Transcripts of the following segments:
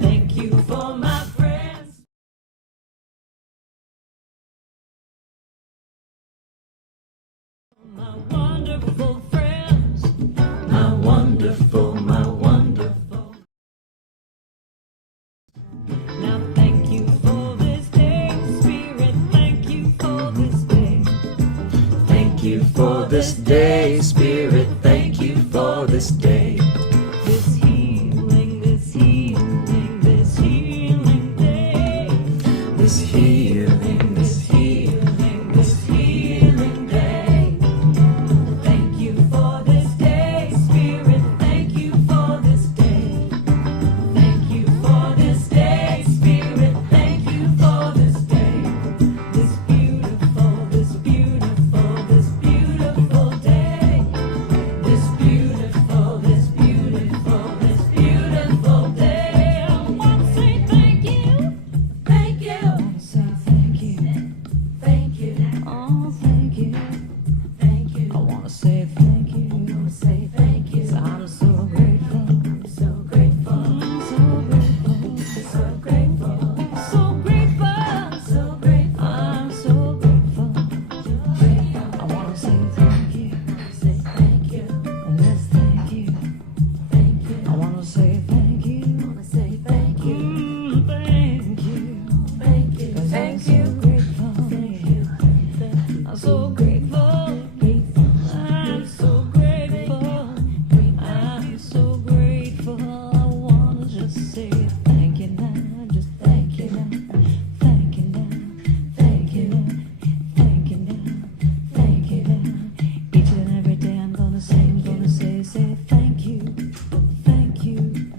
Thank you for my friends. My wonderful friends. My wonderful. Now thank you for this day, Spirit. Thank you for this day. Thank you for this day, Spirit. Thank you for this day. This healing day. This healing day. Thank you for this day, Spirit. Thank you for this day. Thank you for this day, Spirit. Thank you for this day. This beautiful day. This beautiful day. I want to say thank you. Thank you. I want to say thank you. Thank you. Oh, thank you. Thank you. I want to say thank you. I want to say thank you. 'Cause I'm so grateful. So grateful. So grateful. So grateful. So grateful. So grateful. I'm so grateful. I want to say thank you. Say thank you. Let's thank you. Thank you. I want to say thank you. I want to say thank you. Thank you. Thank you. Thank you. Thank you. I'm so grateful. I'm so grateful. I'm so grateful. I want to just say thank you now. Just thank you now. Thank you now. Thank you now. Thank you now. Thank you now. Each and every day I'm gonna say thank you. Thank you.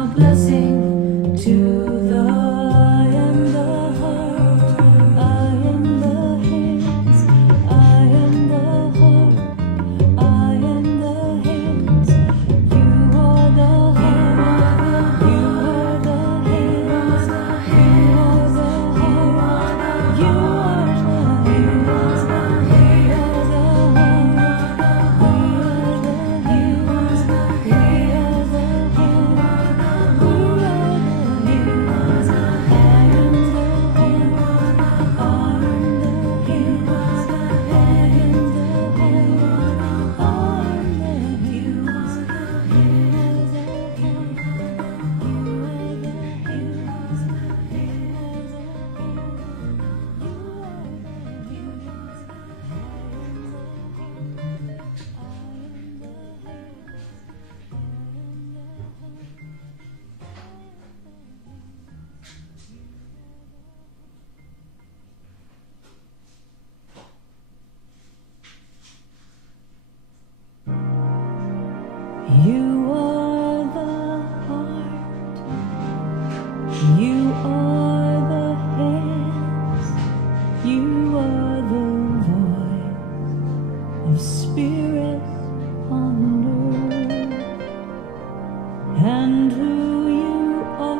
a blessing to the eye and the heart. I am the hands, I am the heart, I am the hands. You are the heart, you are the hands, you are the heart, you are the hands, we are the heart, we are the hands, we are the heart, we are the hands. I am the heart, I am the hands, I am the heart, I am the hands. You are the heart, you are the hands, you are the You are the heart, you are the hands, you are the voice of spirit on earth, and who you are,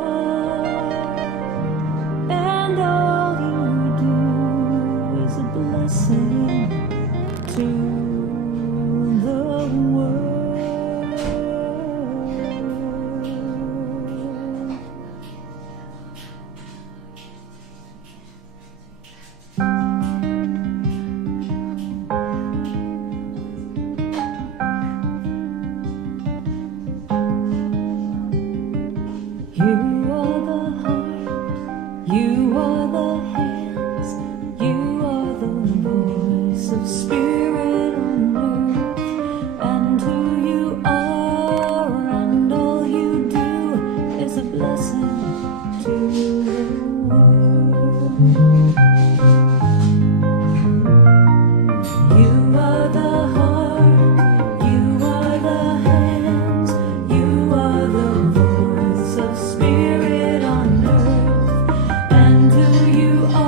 and all you do is a blessing to the world. You are the heart, you are the hands, you are the voice of spirit on earth, and who you are, and all you do is a blessing to the world. You are the heart, you are the hands, you are the voice of spirit on earth, and who you are.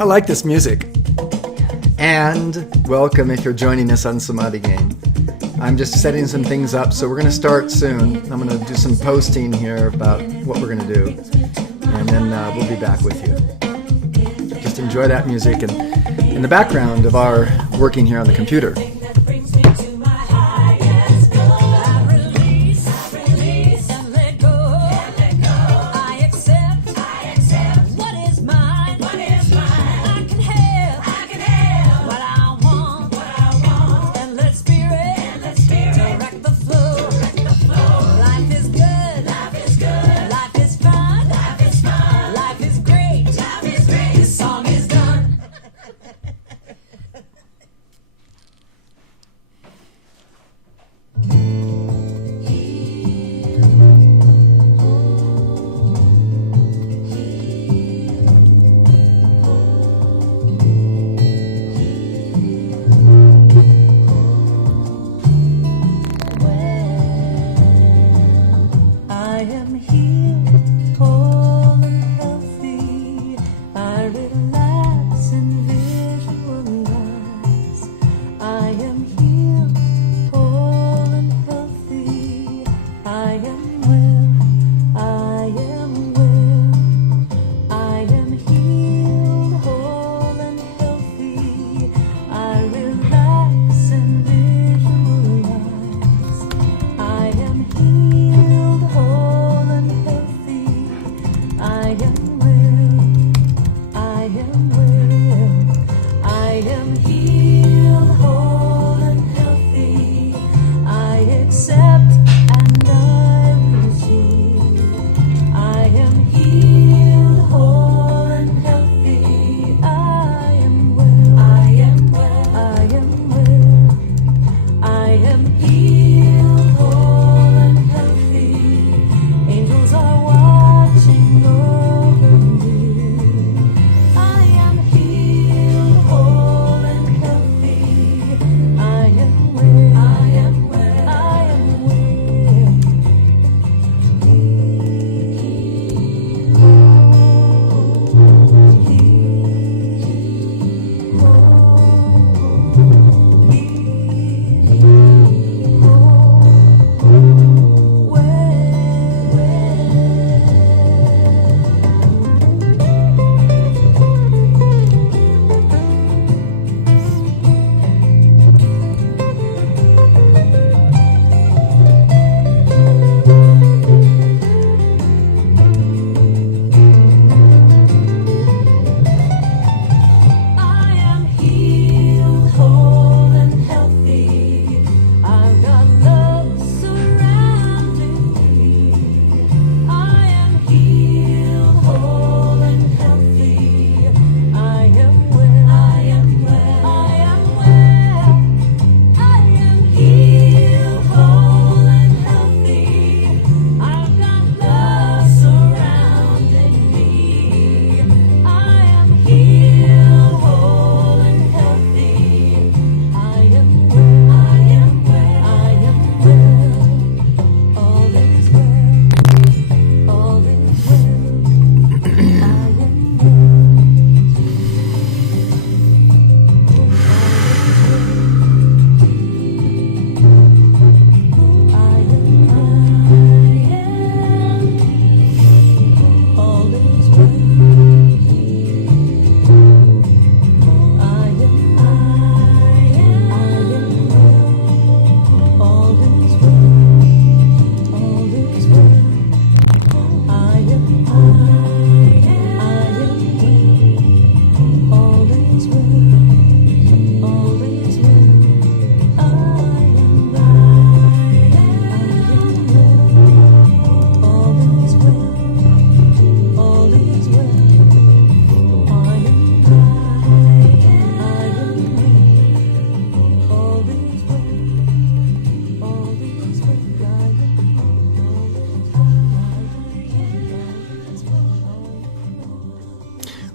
I like this music. And welcome if you're joining us on Samadhi Game. I'm just setting some things up, so we're going to start soon. I'm going to do some posting here about what we're going to do, and then we'll be back with you. Just enjoy that music and in the background of our working here on the computer.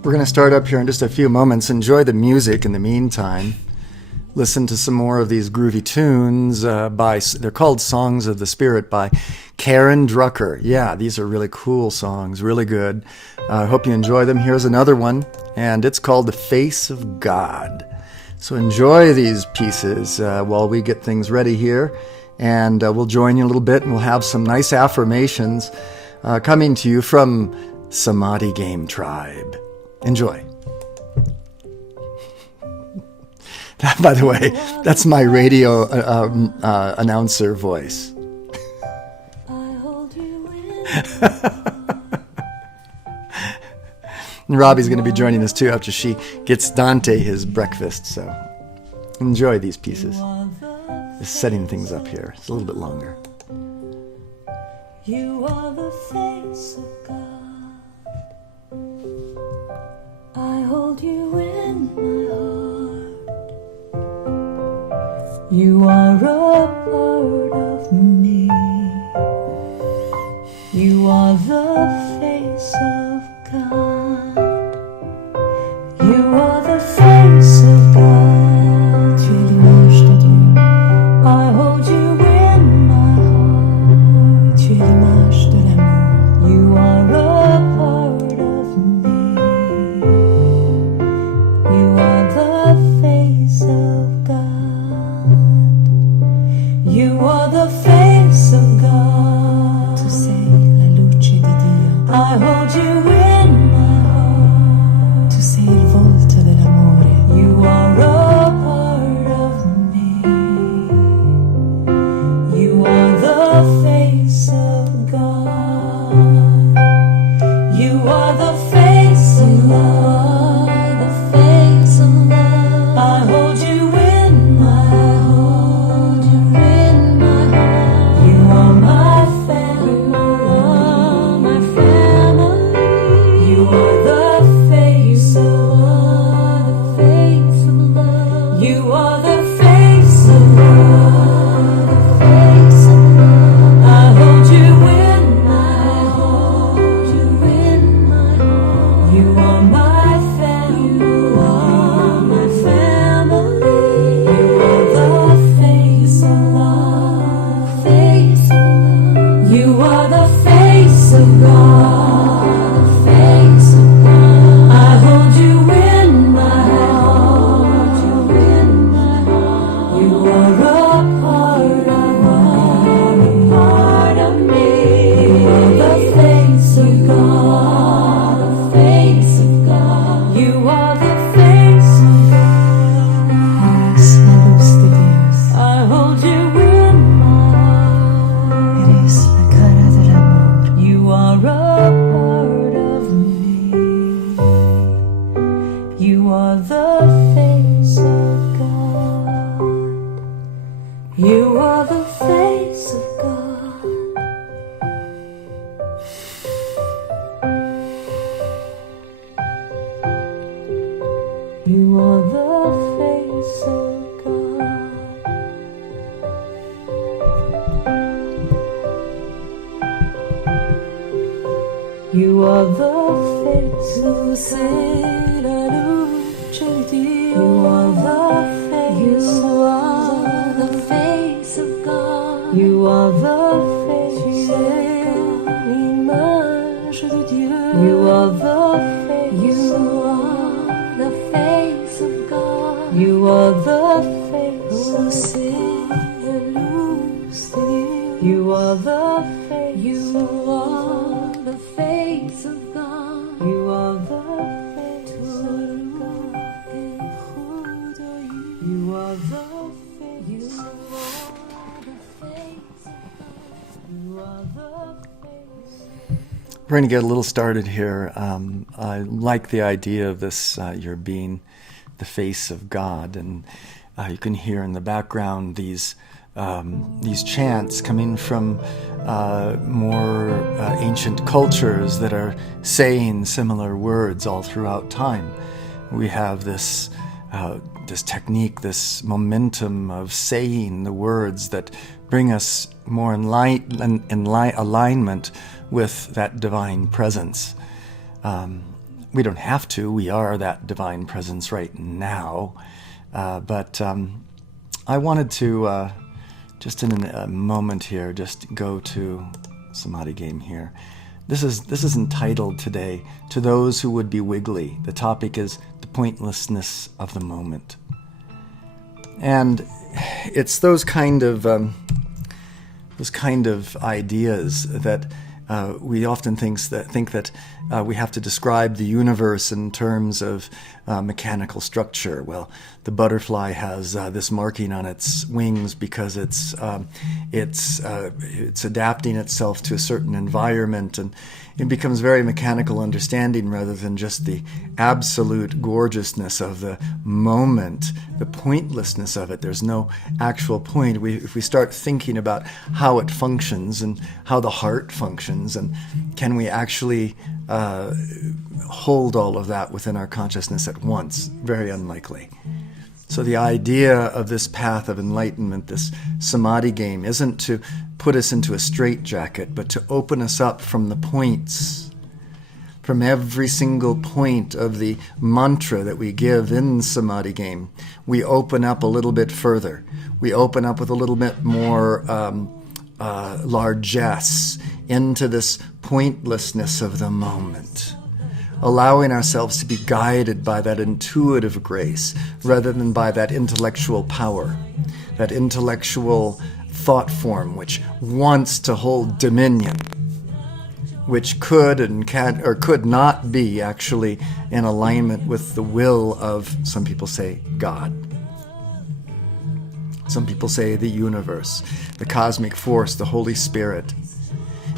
We're going to start up here in just a few moments. Enjoy the music in the meantime. listen to some more of these groovy tunes they're called Songs of the Spirit by Karen Drucker. Yeah, these are really cool songs, really good. I hope you enjoy them. Here's another one, and it's called The Face of God. So enjoy these pieces while we get things ready here, and we'll join you a little bit, and we'll have some nice affirmations coming to you from Samadhi Game Tribe. Enjoy. By the way, that's my radio announcer voice. And Robbie's going to be joining us too after she gets Dante his breakfast. So enjoy these pieces. Just setting things up here. It's a little bit longer. You are the face of God. I hold you in my heart. You are a part of me. You are the face of God. You are the face of God. Tu es l'image de Dieu. I hold you in my heart. Tu es l'image de l'amour. You are a part of me. You are the face of God. You are the face of God. Tu sei la luce di Dio. I hold you in my heart. Tu sei il volto dell'amore. You are a part of me. You are the face of God. You are the face of love. The face of love. I hold you in my heart. You are my family. My family. You are the face of love. The face of love. You are the face of love. The face of love. I hold you in my heart. You are my family. You are my family. You are the face of love. Face of love. You are the face of God. The face of God. I hold you in my heart. You are a part of me. You are the face of God. The face of God. You are the face of God. Eres la luz de Dios. I hold you in my heart. Eres la cara del amor. You are a part of me. You are the face of God. You are the face of God. You are the face of God. You are the face of la luce di Dio. You are the face. You are the face of God. You are the face. L'image de Dieu. You are the face. You are the face of God. You are the face. You are the face. You are the face of God. You are the face of God. You are the face. You are the face of God. You are the face. We're going to get a little started here. I like the idea of this, your being the face of God, and you can hear in the background these chants coming from more ancient cultures that are saying similar words all throughout time. We have this technique, this momentum of saying the words that bring us more in alignment with that divine presence. We don't have to. We are that divine presence right now. But I wanted to, just in a moment here, just go to Samadhi game here. This is entitled today, To Those Who Would Be Wiggly. The topic is the pointlessness of the moment. And it's those kind of ideas that we often think that we have to describe the universe in terms of mechanical structure. Well, the butterfly has this marking on its wings because it's adapting itself to a certain environment, and it becomes very mechanical understanding rather than just the absolute gorgeousness of the moment, the pointlessness of it. There's no actual point. If we start thinking about how it functions and how the heart functions, and can we actually hold all of that within our consciousness at once? Very unlikely. So the idea of this path of enlightenment, this samadhi game, isn't to put us into a straitjacket, but to open us up from the points, from every single point of the mantra that we give in samadhi game. We open up a little bit further. We open up with a little bit more largesse into this pointlessness of the moment, allowing ourselves to be guided by that intuitive grace rather than by that intellectual power, that intellectual thought form which wants to hold dominion, which could and can or could not be actually in alignment with the will of, some people say, God. Some people say the universe, the cosmic force, the Holy Spirit.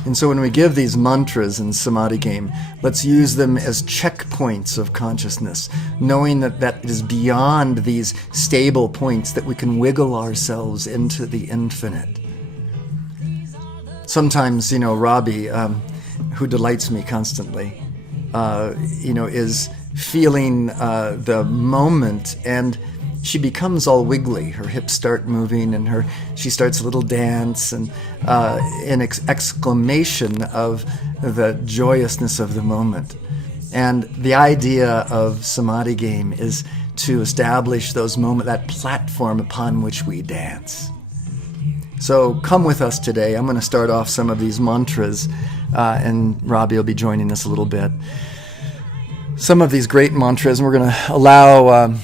And so when we give these mantras in Samadhi game, let's use them as checkpoints of consciousness, knowing that that is beyond these stable points, that we can wiggle ourselves into the infinite. Sometimes, Robbie, who delights me constantly, is feeling the moment, and she becomes all wiggly. Her hips start moving, and she starts a little dance, and an exclamation of the joyousness of the moment. And the idea of Samadhi game is to establish that platform upon which we dance. So come with us today. I'm going to start off some of these mantras, and Robbie will be joining us a little bit. Some of these great mantras, and we're going to allow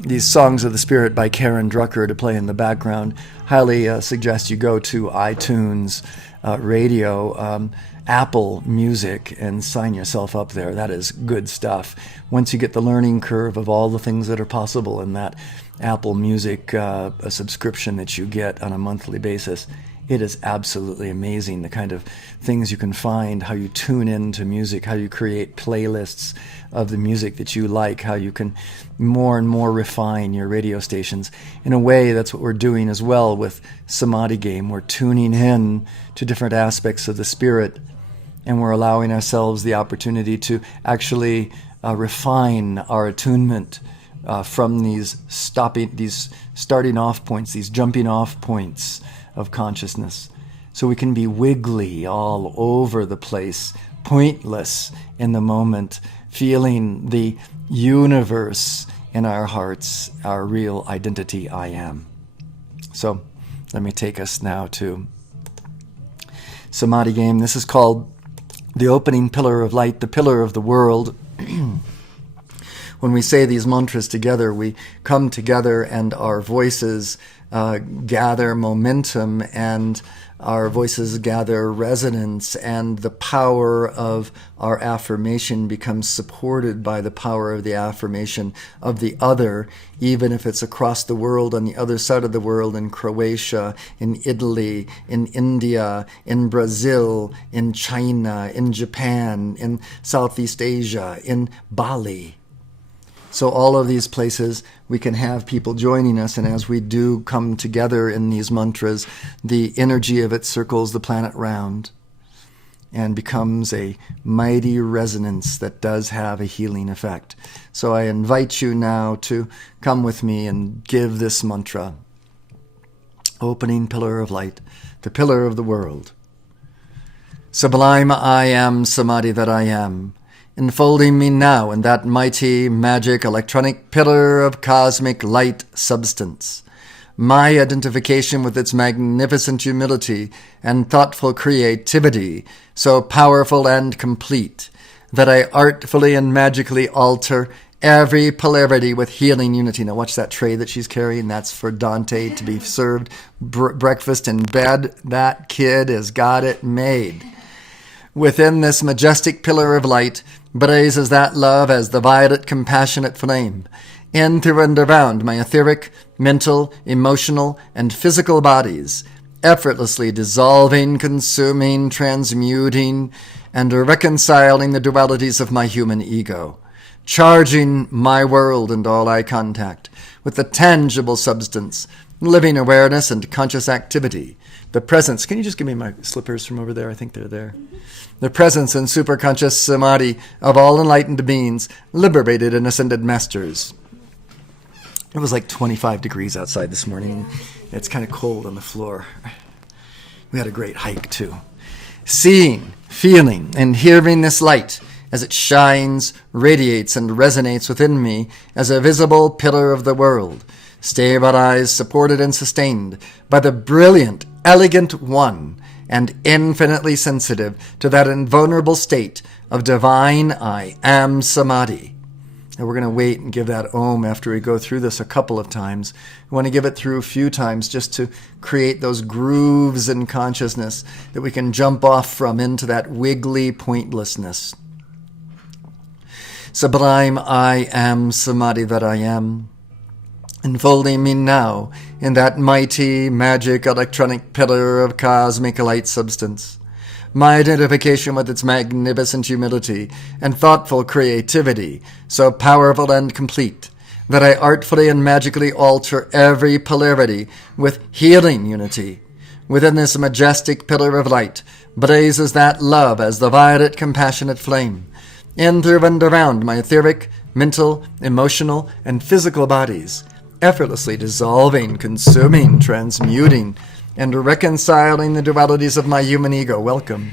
these Songs of the Spirit by Karen Drucker to play in the background. Highly suggest you go to iTunes Radio, Apple Music, and sign yourself up there. That is good stuff. Once you get the learning curve of all the things that are possible in that Apple Music a subscription that you get on a monthly basis, it is absolutely amazing the kind of things you can find, how you tune into music, how you create playlists of the music that you like, how you can more and more refine your radio stations. In a way, that's what we're doing as well with Samadhi game. We're tuning in to different aspects of the spirit, and we're allowing ourselves the opportunity to actually refine our attunement from these starting off points, these jumping off points of consciousness, so we can be wiggly all over the place, pointless in the moment, feeling the universe in our hearts, our real identity, I am. So let me take us now to Samadhi game. This is called the opening pillar of light, the pillar of the world. When we say these mantras together, we come together and our voices gather momentum, and our voices gather resonance, and the power of our affirmation becomes supported by the power of the affirmation of the other, even if it's across the world, on the other side of the world, in Croatia, in Italy, in India, in Brazil, in China, in Japan, in Southeast Asia, in Bali. So all of these places, we can have people joining us, and as we do come together in these mantras, the energy of it circles the planet round and becomes a mighty resonance that does have a healing effect. So I invite you now to come with me and give this mantra. Opening pillar of light, the pillar of the world. Sublime I am, Samadhi that I am, enfolding me now in that mighty, magic, electronic pillar of cosmic light substance. My identification with its magnificent humility and thoughtful creativity, so powerful and complete, that I artfully and magically alter every polarity with healing unity. Now watch that tray that she's carrying. That's for Dante to be served breakfast in bed. That kid has got it made. Within this majestic pillar of light blazes that love as the violet compassionate flame. In, through, and around my etheric, mental, emotional, and physical bodies, effortlessly dissolving, consuming, transmuting, and reconciling the dualities of my human ego, charging my world and all I contact with the tangible substance, living awareness and conscious activity, the presence. Can you just give me my slippers from over there? I think they're there. The presence and superconscious samadhi of all enlightened beings, liberated and ascended masters. It was like 25 degrees outside this morning. It's kind of cold on the floor. We had a great hike, too. Seeing, feeling, and hearing this light as it shines, radiates, and resonates within me as a visible pillar of the world, stabilized, supported, and sustained by the brilliant, elegant one, and infinitely sensitive to that invulnerable state of divine I am samadhi. And we're going to wait and give that Om after we go through this a couple of times. We want to give it through a few times just to create those grooves in consciousness that we can jump off from into that wiggly pointlessness. Sublime I am samadhi that I am, enfolding me now in that mighty, magic, electronic pillar of cosmic light substance. My identification with its magnificent humility and thoughtful creativity, so powerful and complete, that I artfully and magically alter every polarity with healing unity. Within this majestic pillar of light blazes that love as the violet compassionate flame. In, through, and around my etheric, mental, emotional, and physical bodies, effortlessly dissolving, consuming, transmuting, and reconciling the dualities of my human ego. Welcome.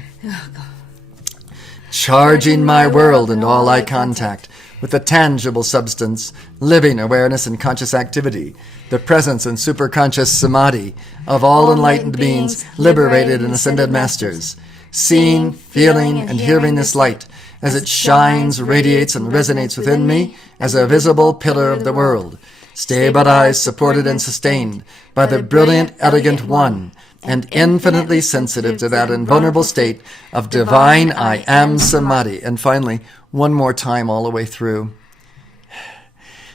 Charging my world and all I contact with the tangible substance, living awareness and conscious activity, the presence and superconscious samadhi of all enlightened beings, liberated and ascended masters, seeing, feeling, and hearing this light as it shines, radiates, and resonates within me as a visible pillar of the world, stabilized, supported, and sustained by the brilliant, elegant one, and infinitely sensitive to that invulnerable state of divine I am samadhi. And finally, one more time all the way through.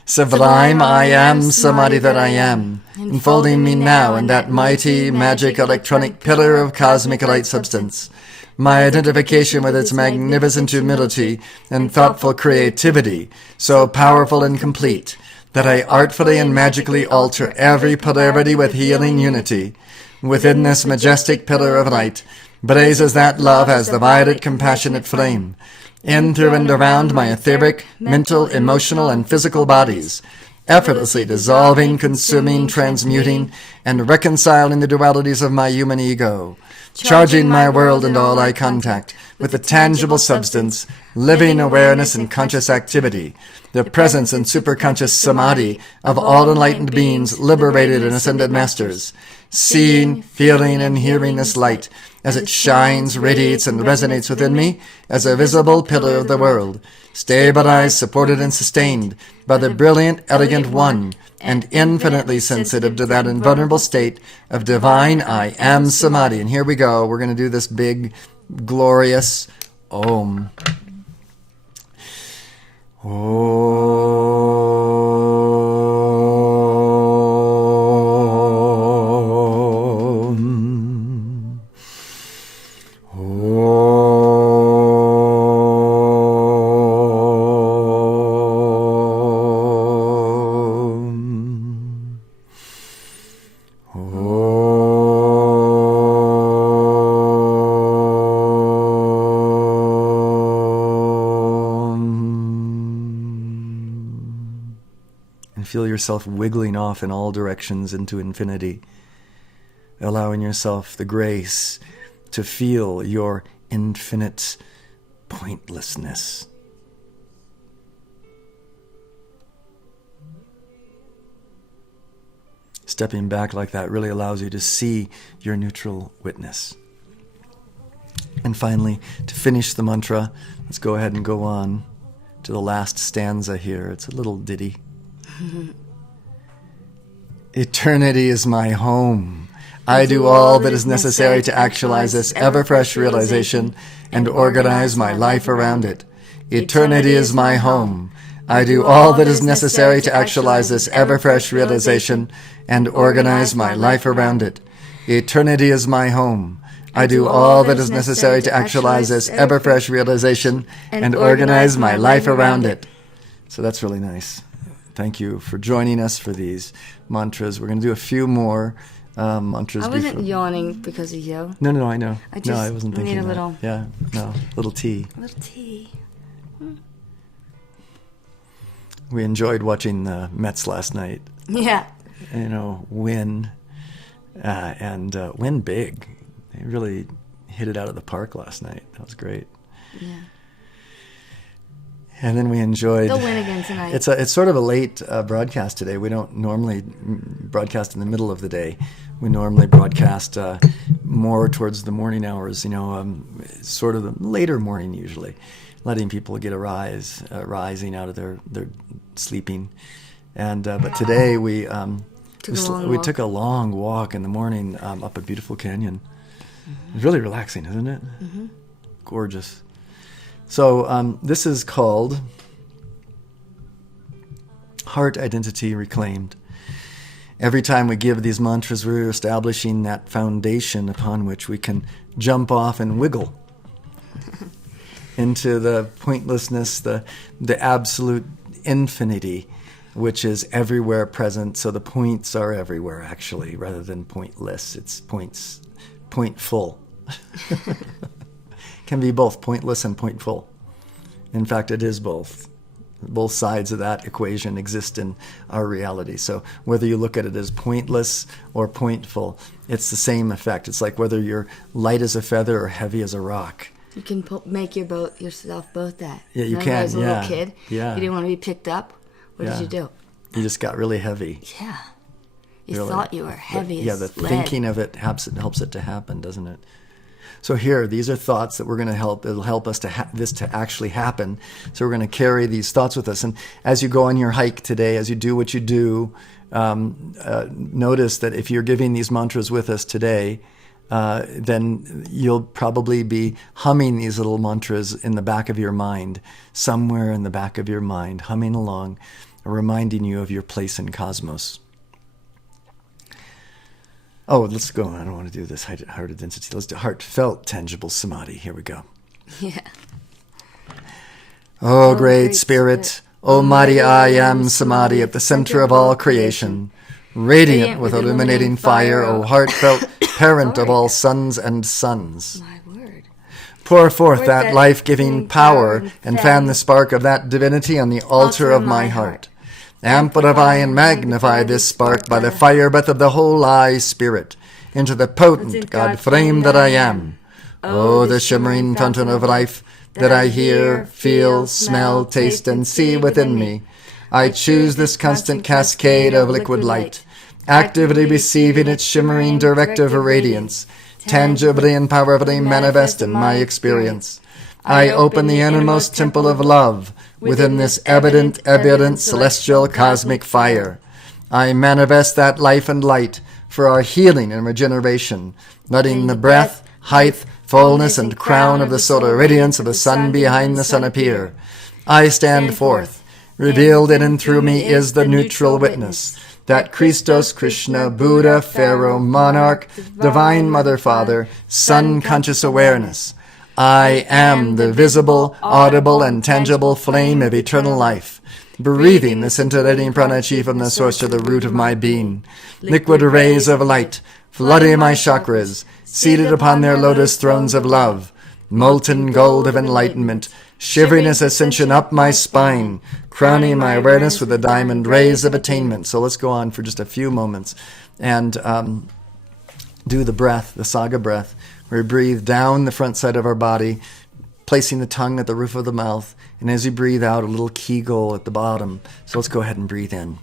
Sublime I am samadhi that I am, enfolding me now in that mighty, magic, electronic pillar of cosmic light substance. My identification with its magnificent humility and thoughtful creativity, so powerful and complete, that I artfully and magically alter every polarity with healing unity. Within this majestic pillar of light blazes that love as the violet compassionate flame. In, through, and around my etheric, mental, emotional, and physical bodies, effortlessly dissolving, consuming, transmuting, and reconciling the dualities of my human ego, charging my world and all I contact with the tangible substance, living awareness and conscious activity, the presence and superconscious samadhi of all enlightened beings, liberated and ascended masters, seeing, feeling, and hearing this light as it shines, radiates, and resonates within me as a visible pillar of the world, stabilized, supported, and sustained by the brilliant, elegant one, and infinitely sensitive to that invulnerable state of divine I am samadhi. And here we go. We're going to do this big, glorious Om. Om. And feel yourself wiggling off in all directions into infinity, allowing yourself the grace to feel your infinite pointlessness stepping back like that really allows you to see your neutral witness. And finally, to finish the mantra, let's go ahead and go on to the last stanza here. It's a little ditty. Eternity is my home. I do all that is necessary to actualize this ever-fresh realization and organize my life around it. Eternity is my home. I do all that is necessary to actualize this ever-fresh realization and organize my life around it. Eternity is my home. I do all that is necessary to actualize this ever-fresh realization and organize my life around it. So that's really nice. Thank you for joining us for these mantras. We're going to do a few more mantras. I wasn't yawning because of you. No, I know. I wasn't thinking need a that. little... Yeah, no, little tea. A little tea. We enjoyed watching the Mets last night. Yeah. Win. And win big. They really hit it out of the park last night. That was great. Yeah. And then we enjoyed... They'll win again tonight. It's sort of a late broadcast today. We don't normally broadcast in the middle of the day. We normally broadcast more towards the morning hours, sort of the later morning usually, letting people get rising out of their sleeping. And but today we took a long walk in the morning up a beautiful canyon. Mm-hmm. It's really relaxing, isn't it? Mm-hmm. Gorgeous. So this is called Heart Identity Reclaimed. Every time we give these mantras, we're establishing that foundation upon which we can jump off and wiggle into the pointlessness, the absolute infinity, which is everywhere present. So the points are everywhere, actually, rather than pointless. It's pointful. Can be both pointless and pointful. In fact, it is both. Both sides of that equation exist in our reality. So whether you look at it as pointless or pointful, it's the same effect. It's like whether you're light as a feather or heavy as a rock. You can make yourself both that. Yeah, you Remember can. as a little kid, you didn't want to be picked up. What did you do? You just got really heavy. Yeah. You thought you were heavy as the lead. thinking of it helps it to happen, doesn't it? So here, these are thoughts that we're going to help. It'll help us this to actually happen. So we're going to carry these thoughts with us. And as you go on your hike today, as you do what you do, notice that if you're giving these mantras with us today, then you'll probably be humming these little mantras in the back of your mind, somewhere in the back of your mind, humming along, reminding you of your place in cosmos. Oh, let's go. I don't want to do this heart identity. Let's do heartfelt, tangible samadhi. Here we go. Yeah. Oh, great spirit, O mighty I am samadhi at the center of all creation, radiant with illuminating fire, O heartfelt parent of all sons and sons. My word. Pour forth that life-giving power and fan the spark of that divinity on the altar of my heart. Amplify and magnify this spark by the fire breath of the whole I Spirit into the potent God flame that I am. Oh, the shimmering fountain of life that I hear, feel, smell, taste, and see within me. I choose this constant cascade of liquid light, actively receiving its shimmering directive radiance, tangibly and powerfully manifest in my experience. I open the innermost temple of love within this evident, celestial, cosmic fire. I manifest that life and light for our healing and regeneration, letting the breath, height, fullness, and crown of the solar radiance of the sun behind the sun appear. I stand forth. Revealed in and through me is the neutral witness, that Christos, Krishna, Buddha, Pharaoh, Monarch, Divine Mother, Father, Sun conscious awareness. I am the visible, audible, and tangible flame of eternal life, breathing the scintillating prana-chi from the source to the root of my being. Liquid rays of light, flooding my chakras, seated upon their lotus thrones of love. Molten gold of enlightenment, shivering as ascension up my spine, crowning my awareness with the diamond rays of attainment. So let's go on for just a few moments and do the breath, the saga breath. We breathe down the front side of our body, placing the tongue at the roof of the mouth. And as you breathe out, a little kegel at the bottom. So let's go ahead and breathe in.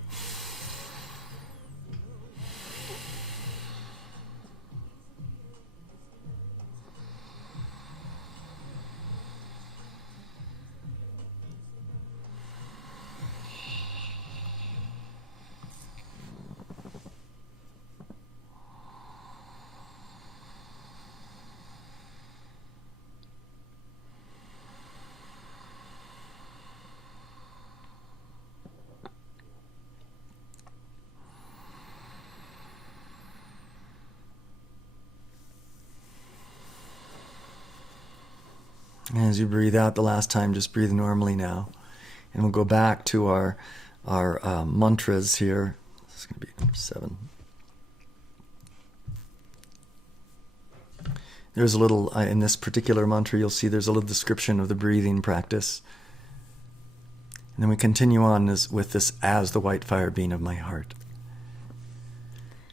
As you breathe out the last time, just breathe normally now. And we'll go back to our mantras here. This is going to be number 7. There's a little, in this particular mantra, you'll see there's a little description of the breathing practice. And then we continue on with this, as the white fire being of my heart.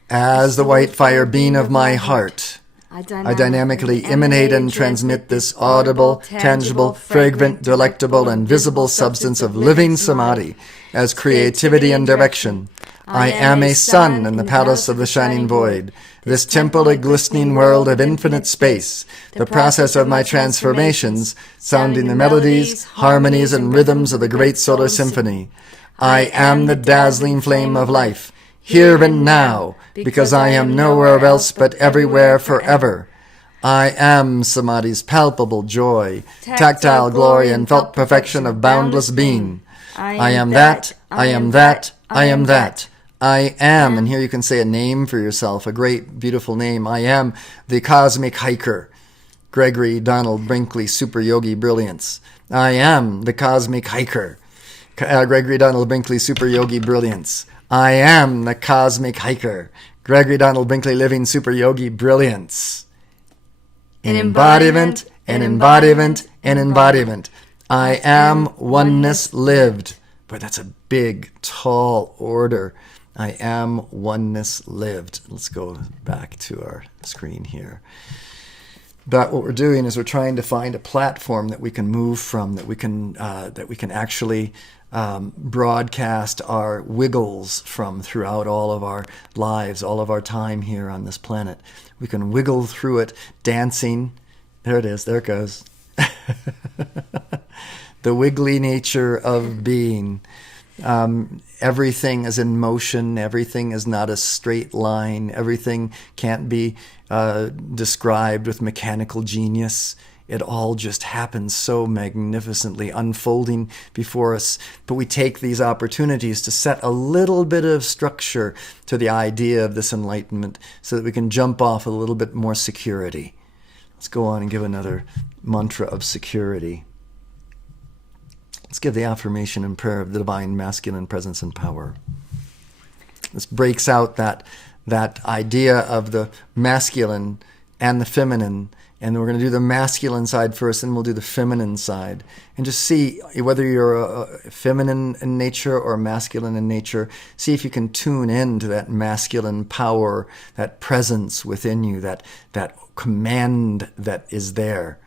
As the white fire being of my heart, I dynamically emanate and transmit this audible, tangible, fragrant, delectable, and visible substance of living samadhi as creativity and direction. I am a sun in the palace of the shining void, this temple a glistening world of infinite space, the process of my transformations, sounding the melodies, harmonies, and rhythms of the great solar symphony. I am the dazzling flame of life, here and now, because I am nowhere else but everywhere forever. I am Samadhi's palpable joy, tactile glory, and felt perfection of boundless being. I am that, I am that, I am that. I am, and here you can say a name for yourself, a great, beautiful name. I am the cosmic hiker, Gregory Donald Brinkley, Super Yogi Brilliance. I am the cosmic hiker, Gregory Donald Brinkley, Super Yogi Brilliance. I am the cosmic hiker, Gregory Donald Brinkley, living super yogi brilliance. In embodiment, and embodiment, and embodiment. I am oneness lived. But that's a big, tall order. I am oneness lived. Let's go back to our screen here. But what we're doing is we're trying to find a platform that we can move from, that we can actually broadcast our wiggles from throughout all of our lives, all of our time here on this planet. We can wiggle through it, dancing. There it is. There it goes. The wiggly nature of being. Everything is in motion. Everything is not a straight line. Everything can't be described with mechanical genius. It all just happens so magnificently, unfolding before us. But we take these opportunities to set a little bit of structure to the idea of this enlightenment so that we can jump off with a little bit more security. Let's go on and give another mantra of security. Let's give the affirmation and prayer of the divine masculine presence and power. This breaks out that idea of the masculine and the feminine. And we're going to do the masculine side first, and we'll do the feminine side. And just see whether you're feminine in nature or masculine in nature. See if you can tune in to that masculine power, that presence within you, that command that is there.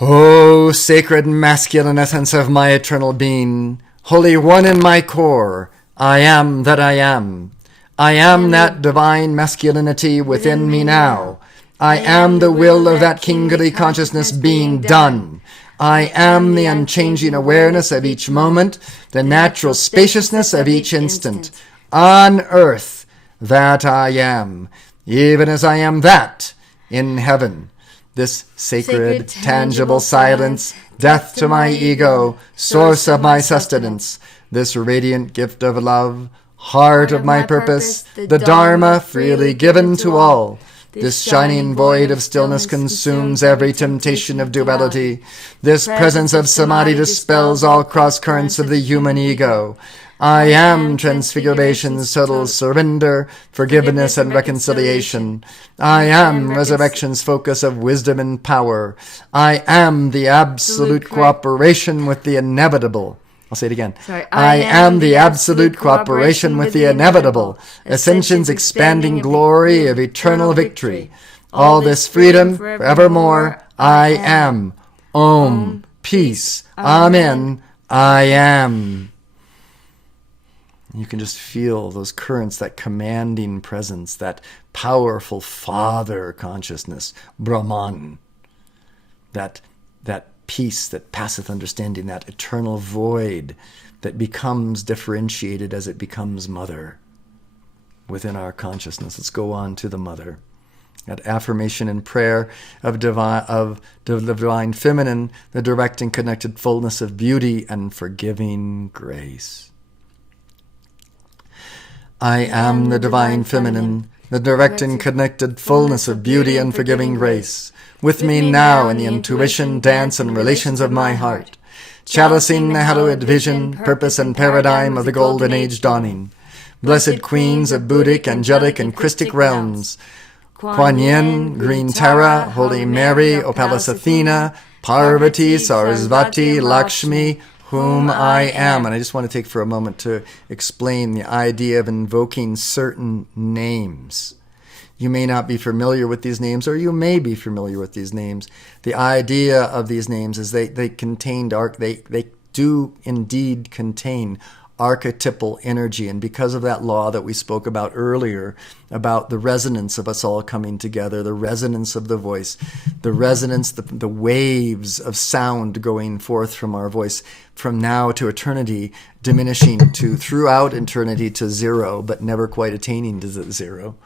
Oh, sacred masculine essence of my eternal being, Holy One in my core, I am that I am. I am that divine masculinity within me now. I am the will of that kingly consciousness being done. I am the unchanging awareness of each moment, the natural spaciousness of each instant. On earth, that I am, even as I am that in heaven. This sacred, tangible silence, death to my ego, source of my sustenance, this radiant gift of love, heart of my purpose, the Dharma freely given to all. This shining void of stillness consumes every temptation of duality. This presence of samadhi dispels all cross-currents of the human ego. I am transfiguration's subtle surrender, forgiveness, and reconciliation. I am resurrection's focus of wisdom and power. I am the absolute cooperation with the inevitable. I'll say it again. I am the absolute cooperation with the inevitable, ascension's expanding glory of eternal victory. All this freedom forevermore, I am. Om, peace, amen, I am. You can just feel those currents, that commanding presence, that powerful Father consciousness, Brahman, that peace that passeth understanding, that eternal void that becomes differentiated as it becomes Mother within our consciousness. Let's go on to the Mother. That affirmation and prayer of the divine feminine, the direct and connected fullness of beauty and forgiving grace. I am the divine feminine, the direct and connected fullness of beauty and forgiving grace. With me now in the intuition, dance, and relations of my heart, chalicing the hallowed vision, purpose, and paradigm of the golden age dawning. Blessed queens of Buddhic, angelic, and Christic realms, Kuan Yin, Green Tara, Holy Mary, O Pallas Athena, Parvati, Sarasvati, Lakshmi, whom I am. And I just want to take for a moment to explain the idea of invoking certain names. You may not be familiar with these names, or you may be familiar with these names. The idea of these names is they do indeed contain archetypal energy. And because of that law that we spoke about earlier, about the resonance of us all coming together, the resonance of the voice, the resonance, the waves of sound going forth from our voice from now to eternity, diminishing to throughout eternity to zero, but never quite attaining to zero.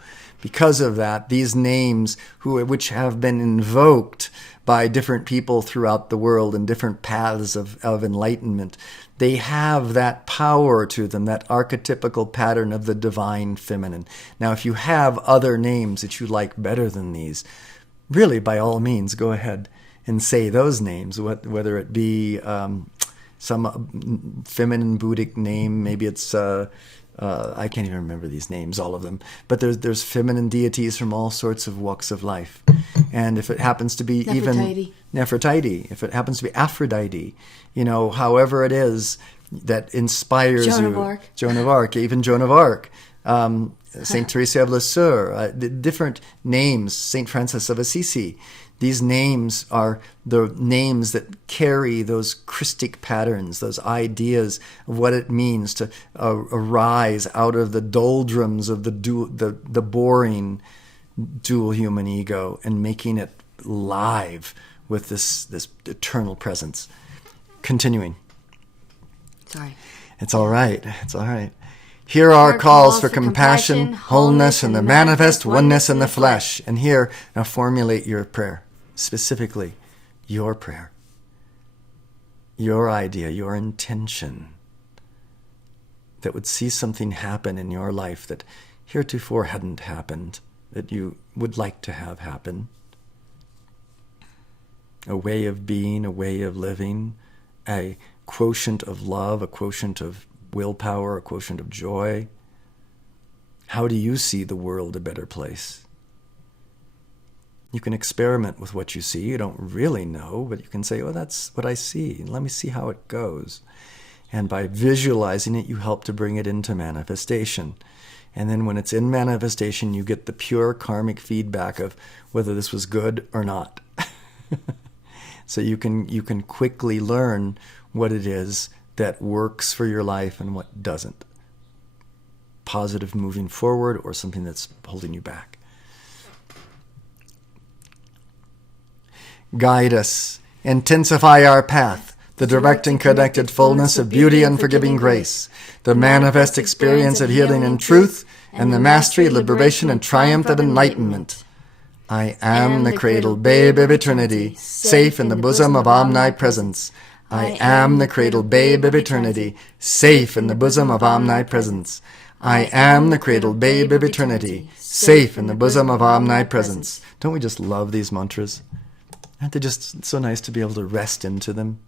Because of that, these names, which have been invoked by different people throughout the world in different paths of enlightenment, they have that power to them, that archetypical pattern of the divine feminine. Now, if you have other names that you like better than these, really, by all means, go ahead and say those names, whether it be some feminine Buddhic name, maybe it's... I can't even remember these names, all of them. But there's feminine deities from all sorts of walks of life. And if it happens to be Nefertiti, if it happens to be Aphrodite, however it is that inspires Joan you. of Arc. Joan of Arc, even Joan of Arc. Saint Teresa of Lisieux, different names, Saint Francis of Assisi. These names are the names that carry those Christic patterns, those ideas of what it means to arise out of the doldrums of the boring dual human ego and making it live with this eternal presence. Continuing. Sorry. It's all right. It's all right. Here are calls for compassion, wholeness, and the manifest oneness in the flesh. And here, now formulate your prayer. Specifically, your prayer, your idea, your intention that would see something happen in your life that heretofore hadn't happened, that you would like to have happen. A way of being, a way of living, a quotient of love, a quotient of willpower, a quotient of joy. How do you see the world a better place? You can experiment with what you see. You don't really know, but you can say, oh, that's what I see. Let me see how it goes. And by visualizing it, you help to bring it into manifestation. And then when it's in manifestation, you get the pure karmic feedback of whether this was good or not. So you can quickly learn what it is that works for your life and what doesn't. Positive moving forward or something that's holding you back. Guide us, intensify our path, the direct and connected fullness of beauty and forgiving grace, the manifest experience of healing and truth, and the mastery, liberation, and triumph of enlightenment. I am the cradled babe of eternity, safe in the bosom of omnipresence. I am the cradled babe of eternity, safe in the bosom of omnipresence. I am the cradled babe of eternity, safe in the bosom of omnipresence. Don't we just love these mantras? Aren't they just so nice to be able to rest into them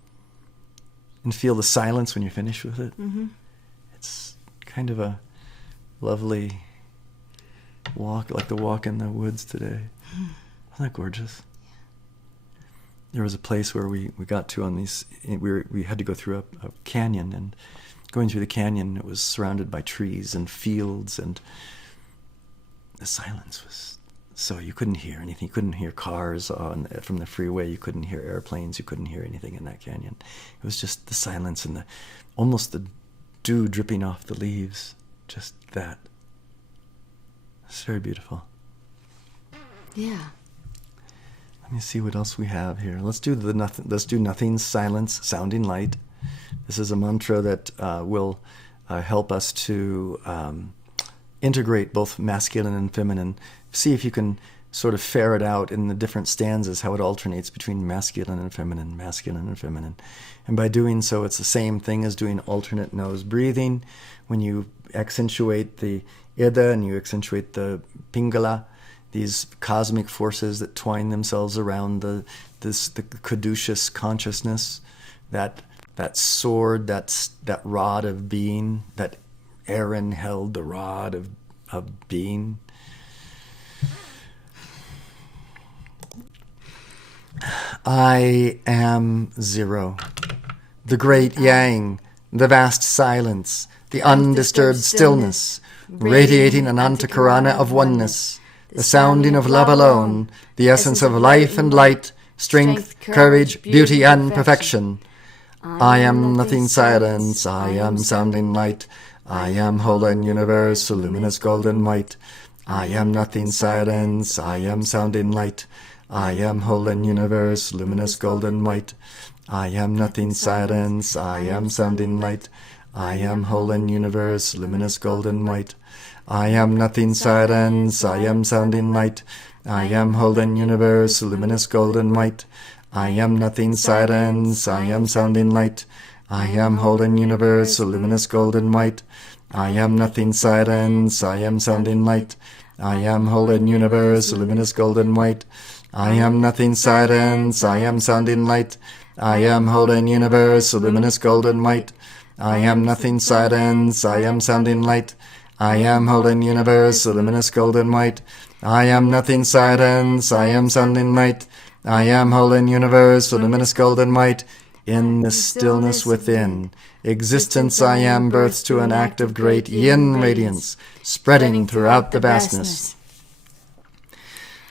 and feel the silence when you're finished with it? Mm-hmm. It's kind of a lovely walk, like the walk in the woods today. Isn't that gorgeous? Yeah. There was a place where we got to on these, we had to go through a canyon, and going through the canyon, it was surrounded by trees and fields, and the silence was... So you couldn't hear anything. You couldn't hear cars from the freeway. You couldn't hear airplanes. You couldn't hear anything in that canyon. It was just the silence and almost the dew dripping off the leaves. Just that. It's very beautiful. Yeah. Let me see what else we have here. Let's do nothing, silence, sounding light. This is a mantra that will help us to integrate both masculine and feminine. See if you can sort of ferret out in the different stanzas how it alternates between masculine and feminine, masculine and feminine. And by doing so, it's the same thing as doing alternate nose breathing. When you accentuate the ida and you accentuate the pingala, these cosmic forces that twine themselves around the caduceus consciousness, that sword, that rod of being, that Aaron held the rod of being. I am zero. The great yang, the vast silence, the undisturbed stillness, radiating an antakarana of oneness, the sounding of love alone, the essence of life and light, strength, courage, beauty, and perfection. I am nothing silence, I am sounding light, I am whole and universe, luminous golden white. I am nothing silence, I am sounding light, I am whole and universe, luminous golden white. I am nothing silence, I am sounding light, I am whole and universe, luminous golden white. I am nothing silence, I am sounding light, I am whole and universe, luminous golden white. I am nothing silence, I am sounding light, I am whole and universe, luminous golden white. I am nothing silence, I am sounding light, I am whole and universe, luminous golden white. I am nothing silence, I am sounding light, I am whole and universe, luminous golden white. I am nothing silence, I am sounding light, I am whole and universe, luminous golden white. I am nothing silence, I am sounding light, I am whole and universe, luminous golden white. In the stillness within, existence I am births to an act of great yin radiance, spreading throughout the vastness.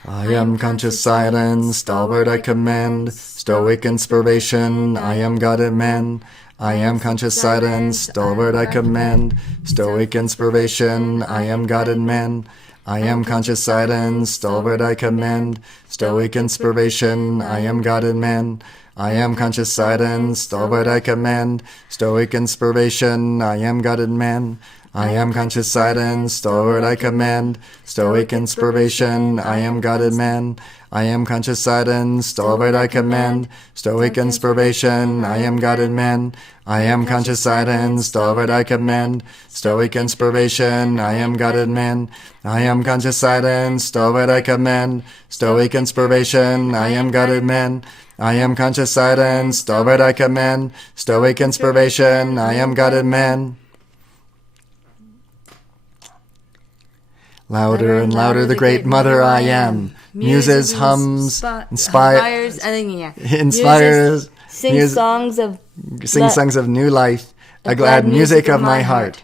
I am conscious silence, stalwart I command, stoic inspiration, I am God and man. I am conscious silence, stalwart I command, stoic inspiration, I am God and man. I am conscious silence, stalwart I command, stoic inspiration, I am God and man. I am conscious silence, stalwart I command, stoic inspiration, I am God and man. I am conscious silence, stalwart I command, stoic inspiration, I am God and man. I am conscious silence, stalwart I command, stoic inspiration, I am God and man. I am conscious silence, stalwart I command, stoic inspiration, I am God and man. I am conscious silence, stalwart I command, stoic inspiration, I am God and man. I am conscious silence, stalwart I command, stoic inspiration, I am God and man. Louder and louder the great mother I am, muses, hums, inspires, sing songs of new life, a glad music of my heart.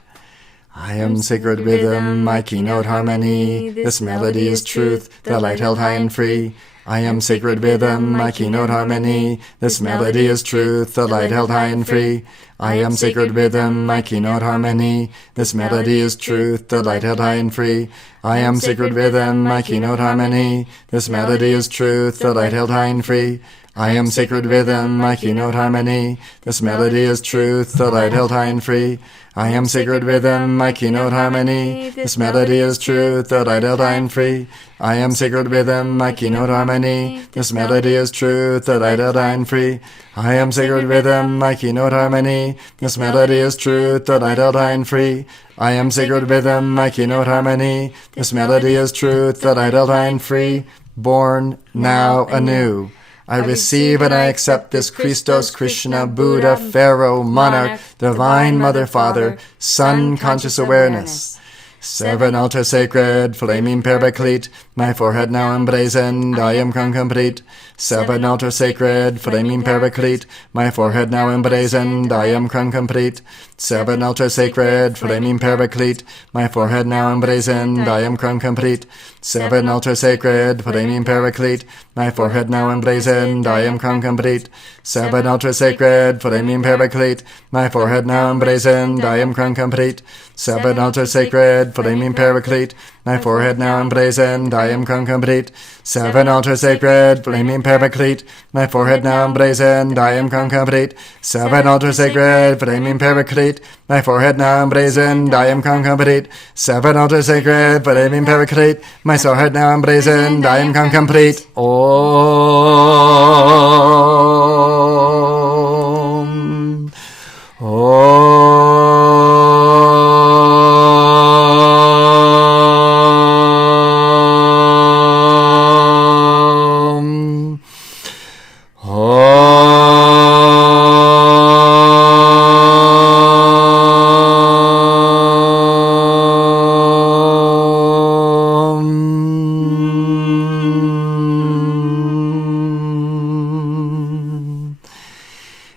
I am sacred rhythm, my keynote harmony, this melody is truth, the light held high and free. I am sacred rhythm, my keynote harmony, this melody is truth, the light held high and free. I am sacred rhythm, my keynote harmony, this melody is truth, the light held high and free. I am sacred rhythm, my keynote harmony, this melody is truth, the light held high and free. I am sacred rhythm, my keynote harmony, this melody is truth, the light held high and free. I am sacred rhythm, my keynote harmony, this melody is truth, the light held high and free. I am sacred rhythm, my keynote harmony, this melody is truth, the light held high and free. I am sacred rhythm, my keynote harmony, this melody is truth, the light held high and free. I am sacred rhythm, my keynote harmony, this melody is truth, the light held high and free. Born now anew. I receive and I accept this Christos, Krishna, Buddha, Pharaoh, Monarch, Divine Mother, Father, Son, conscious awareness. Seven altar sacred, flaming paraclete, my forehead now emblazoned, I am crown complete. Seven altar sacred, flaming paraclete, my forehead now emblazoned, I am crown complete. Seven altar sacred, flaming paraclete, my forehead now emblazoned, I am crown complete. Seven altar sacred, flaming paraclete, my forehead now emblazoned, I am crown complete. Seven altar sacred, flaming paraclete, my forehead now emblazoned, I am crown complete. Seven altar sacred, flaming paraclete, my forehead now emblazoned, I am crown complete. Seven altar sacred, flaming paraclete, my forehead now emblazoned, I am crown complete. Seven altar sacred, flaming paraclete, my forehead now emblazoned, I am crown complete. Seven altar sacred, flaming paraclete, My soul heart now emblazoned, I am come complete. Om. Om.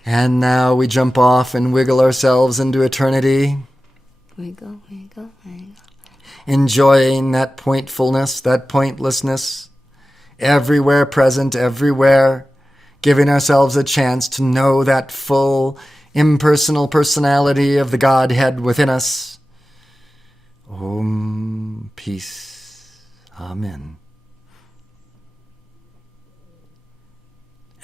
And now we jump off and wiggle ourselves into eternity, Wiggle, wiggle, wiggle. enjoying that pointfulness, that pointlessness, everywhere present, everywhere, giving ourselves a chance to know that full, impersonal personality of the Godhead within us. Om, peace, amen.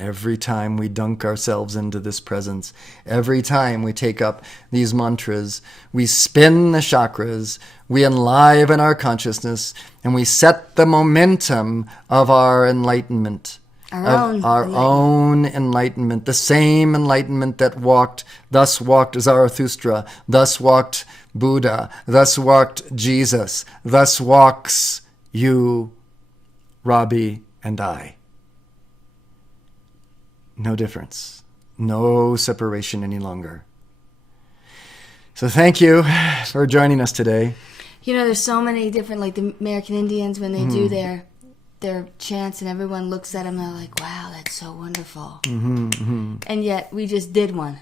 Every time we dunk ourselves into this presence, every time we take up these mantras, we spin the chakras, we enliven our consciousness, and we set the momentum of our enlightenment. Our own enlightenment, the same enlightenment that thus walked Zarathustra, thus walked Buddha, thus walked Jesus, thus walks you, Robbie, and I. No difference. No separation any longer. So thank you for joining us today. You know, there's so many different, like the American Indians, when they do their chants and everyone looks at them, they're like, wow, that's so wonderful. And yet we just did one.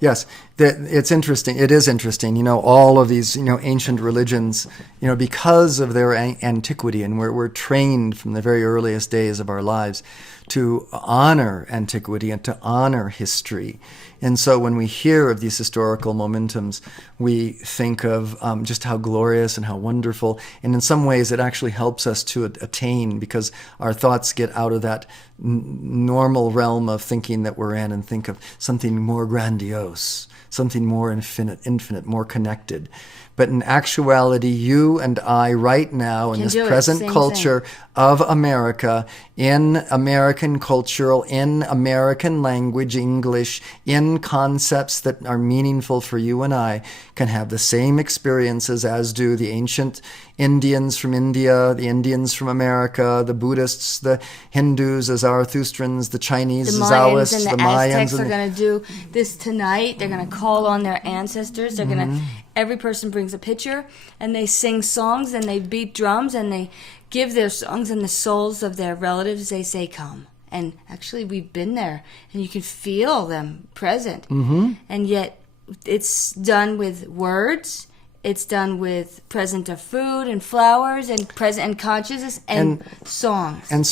Yes, it's interesting. It is interesting. You know, all of these, ancient religions, because of their antiquity, and we're trained from the very earliest days of our lives to honor antiquity and to honor history. And so when we hear of these historical momentums, we think of just how glorious and how wonderful. And in some ways, it actually helps us to attain, because our thoughts get out of that normal realm of thinking that we're in and think of something more grandiose, something more infinite, more connected. But in actuality, you and I right now in this present culture of America, in American cultural, in American language, English, in concepts that are meaningful for you and I, can have the same experiences as do the ancient Indians from India, the Indians from America, the Buddhists, the Hindus, the Zarathustrans, the Chinese, the Taoists, the Mayans. Aztecs are going to do this tonight. They're going to call on their ancestors. They're going to. Every person brings a pitcher, and they sing songs, and they beat drums, and they give their songs in the souls of their relatives. They say, come. And actually, we've been there, and you can feel them present. And yet, it's done with words. It's done with present of food and flowers and present and consciousness and songs. And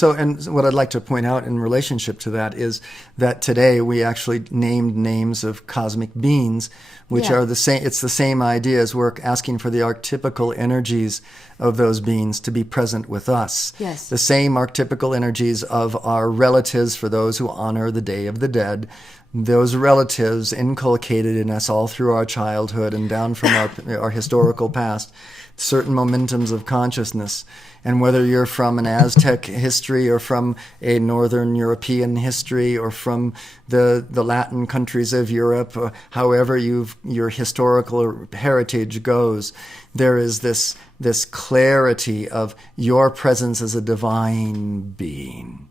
what I'd like to point out in relationship to that is that today we actually named names of cosmic beings, which are the same. It's the same idea as we're asking for the archetypical energies of those beings to be present with us. Yes. The same archetypical energies of our relatives, for those who honor the Day of the Dead. Those relatives inculcated in us all through our childhood and down from our historical past, certain momentums of consciousness. And whether you're from an Aztec history or from a Northern European history or from the Latin countries of Europe, or however your historical heritage goes, there is this clarity of your presence as a divine being.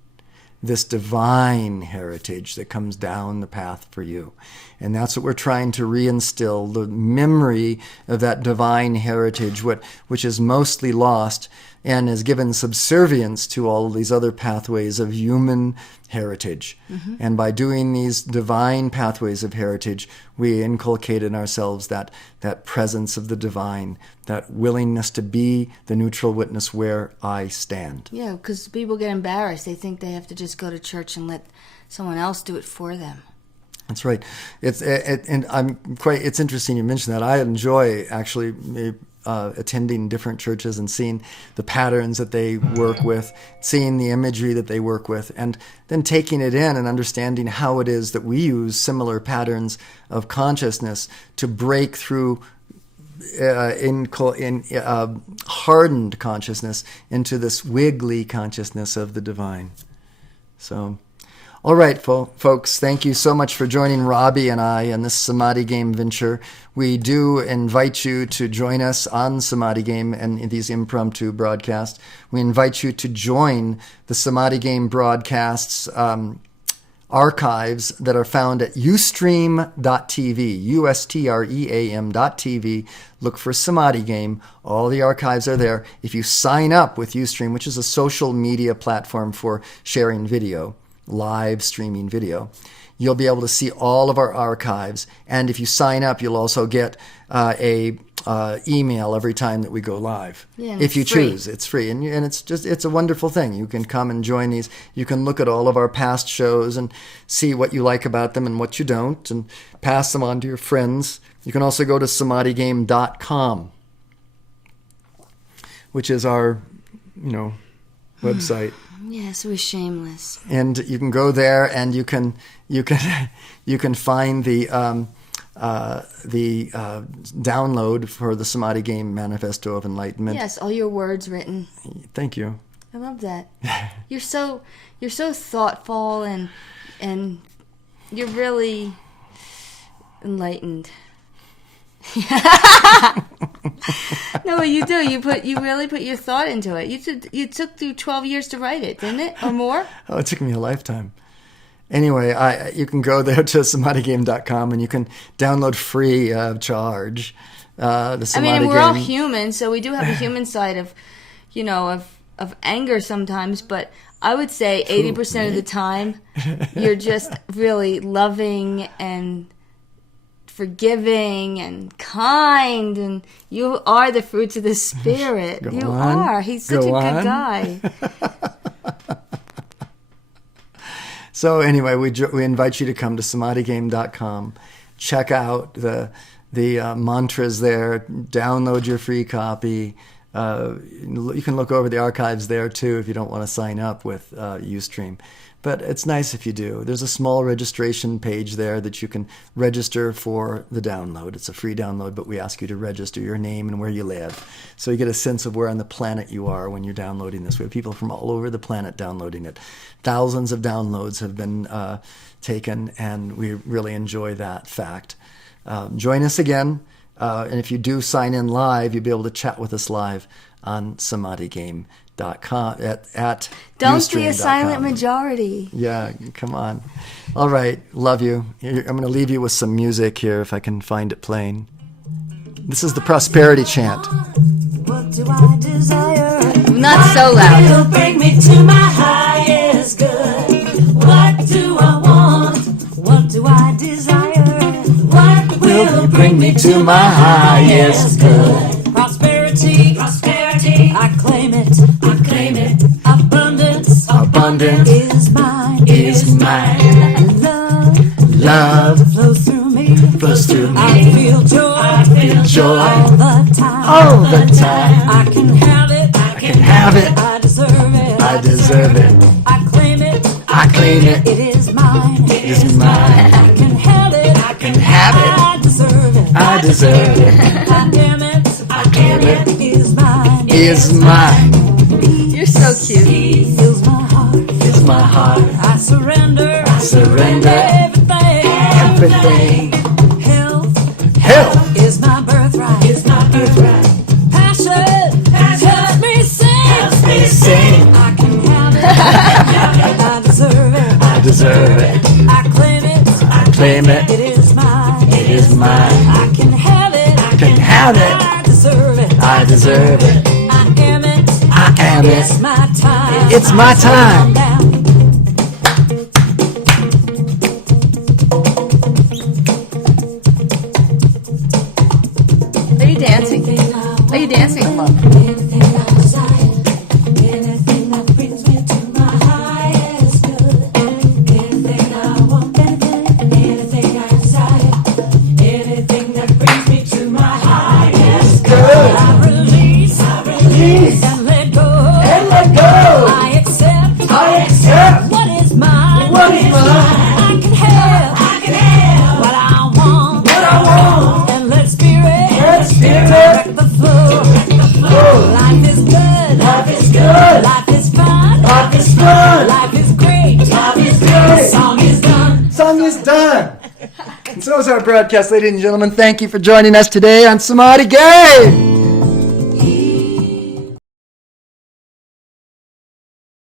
This divine heritage that comes down the path for you. And that's what we're trying to reinstill, the memory of that divine heritage, which is mostly lost and is given subservience to all of these other pathways of human heritage. And by doing these divine pathways of heritage, we inculcate in ourselves that presence of the divine, that willingness to be the neutral witness where I stand. Yeah, because people get embarrassed. They think they have to just go to church and let someone else do it for them. That's right. It's interesting you mentioned that. I enjoy actually attending different churches and seeing the patterns that they work with, seeing the imagery that they work with, and then taking it in and understanding how it is that we use similar patterns of consciousness to break through hardened consciousness into this wiggly consciousness of the divine. So, all right, folks, thank you so much for joining Robbie and I in this Samadhi Game venture. We do invite you to join us on Samadhi Game and in these impromptu broadcasts. We invite you to join the Samadhi Game broadcasts archives that are found at ustream.tv, USTREAM.tv. Look for Samadhi Game. All the archives are there. If you sign up with Ustream, which is a social media platform for sharing video, live streaming video, you'll be able to see all of our archives. And if you sign up, you'll also get a email every time that we go live. Yeah, if you free. choose, it's free, and it's a wonderful thing. You can come and join these. You can look at all of our past shows and see what you like about them and what you don't, and pass them on to your friends. You can also go to samadhigame.com, which is our, website. Yes, we're shameless. And you can go there, and you can find the download for the Samadhi Game Manifesto of Enlightenment. Yes, all your words written. Thank you. I love that. You're so thoughtful and you're really enlightened. No, you do. You really put your thought into it. You took through 12 years to write it, didn't it, or more? Oh, it took me a lifetime. Anyway, you can go there to samadhigame.com and you can download free of charge the Samadhi Game. We're all human, so we do have a human side of anger sometimes, but I would say 80% of the time you're just really loving and forgiving and kind, and you are the fruits of the Spirit. You are. He's such a good guy. So anyway, we invite you to come to samadhigame.com, check out the mantras there, download your free copy. You can look over the archives there too if you don't want to sign up with Ustream. But it's nice if you do. There's a small registration page there that you can register for the download. It's a free download, but we ask you to register your name and where you live, so you get a sense of where on the planet you are when you're downloading this. We have people from all over the planet downloading it. Thousands of downloads have been taken, and we really enjoy that fact. Join us again, and if you do sign in live, you'll be able to chat with us live on samadhigame.com at Don't be a silent majority. Yeah, come on. All right, love you. I'm going to leave you with some music here if I can find it playing. This is the prosperity chant. What do I desire? Not so loud. Will bring me to my highest good. What do I want? What do I desire? What will bring me to my highest good? Prosperity, prosperity, I claim it, I claim it. Abundance, Abundance is mine, is mine. Love, flows through me, flows through me. I feel joy, I feel joy all the time, all the time. I can have it, I can have it. I deserve it, I deserve it. I claim it, I claim it. it is mine, It is mine. I can have it, I can have it. I deserve it, I deserve it. I am it, I am it. is mine, Is mine. You're so cute. He fills my heart, Is my heart. I surrender, surrender everything. Health Health is my birthright, Passion, helps me sing, sing. I can have it, I deserve it, I deserve it. I claim it, I claim it. it is mine, It is mine. I can have it, I can have it. I deserve it, I deserve it. I am it, I am it's it. my time, It's my time. down. Are you dancing? Are you dancing, love? Anything I desire, anything that brings me to my highest good. Anything I want, anything I desire, anything that brings me to my highest good. I release, and let go, I accept, done. And so is our broadcast, ladies and gentlemen. Thank you for joining us today on Samadhi Game.